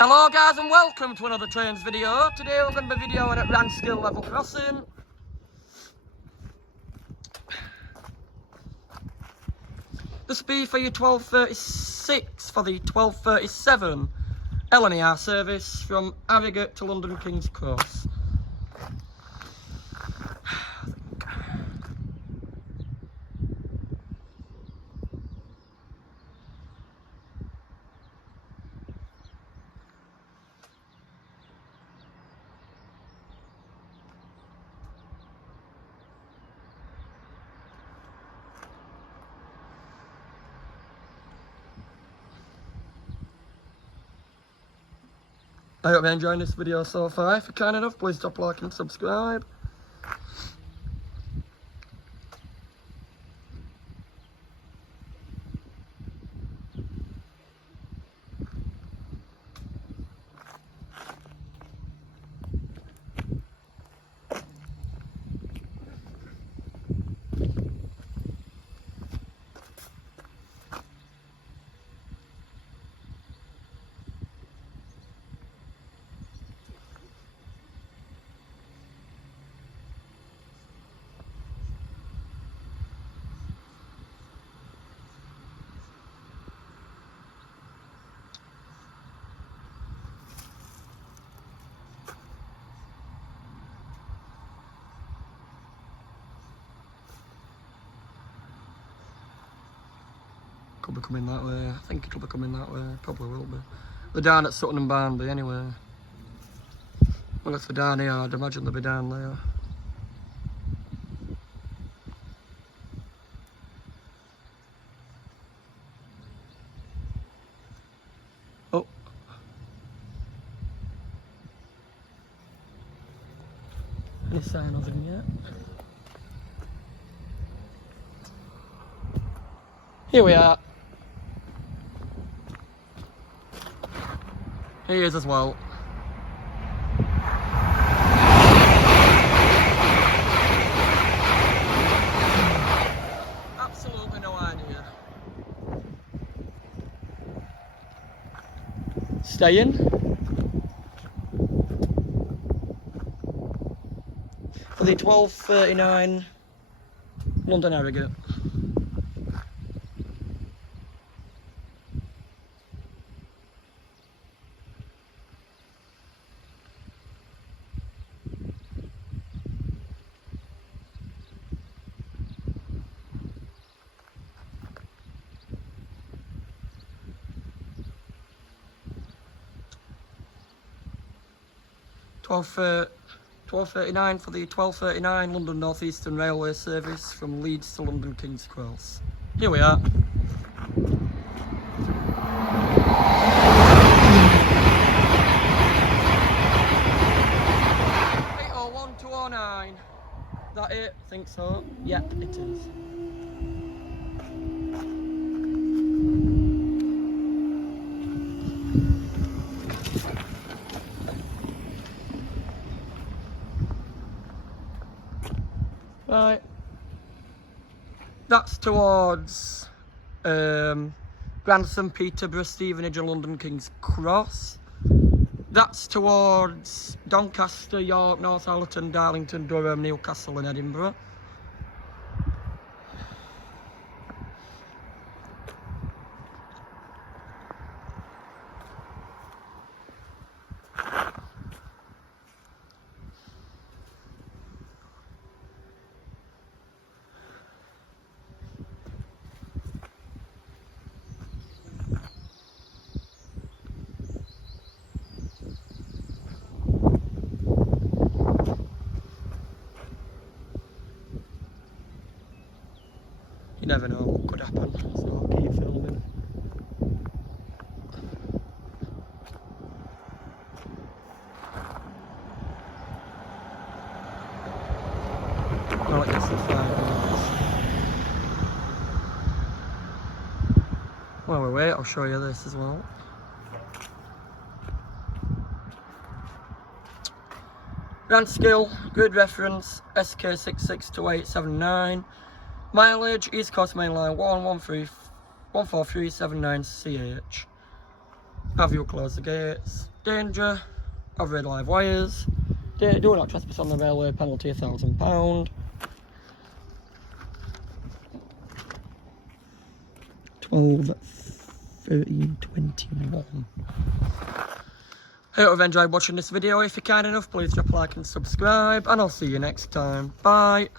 Hello guys and welcome to another trains video. Today we're going to be videoing at Ranskill level crossing. This will be for your 12:36 for the 12:37 LNER service from Harrogate to London King's Cross. I hope you're enjoying this video so far. If you're kind enough, please drop a like and subscribe. Could be coming that way. I think it'll be coming that way. Probably will be. They're down at Sutton and Barnby anyway. Well, if they're down here, I'd imagine they'll be down there. Oh. Any sign of them yet? Here we are. He is as well. Absolutely no idea. Staying. For the 12:39 London Harrogate. $12.39 for the 12:39 London North Eastern Railway service from Leeds to London King's Cross. Here we are. $801-209. That it? Think so? Yep, it is. Right, that's towards Grantham, Peterborough, Stevenage and London King's Cross. That's towards Doncaster, York, Northallerton, Darlington, Durham, Newcastle and Edinburgh. You never know what could happen, so I'll keep filming. Well, it gets to 5 minutes. While we wait, I'll show you this as well. Ranskill, grid reference SK662879. Mileage, East Coast Main Line 14379CH. Have you close the gates. Danger. Overhead live wires. Do not trespass on the railway, penalty £1,000. 12:13:21. Hope you've enjoyed watching this video. If you're kind enough, please drop a like and subscribe, and I'll see you next time. Bye.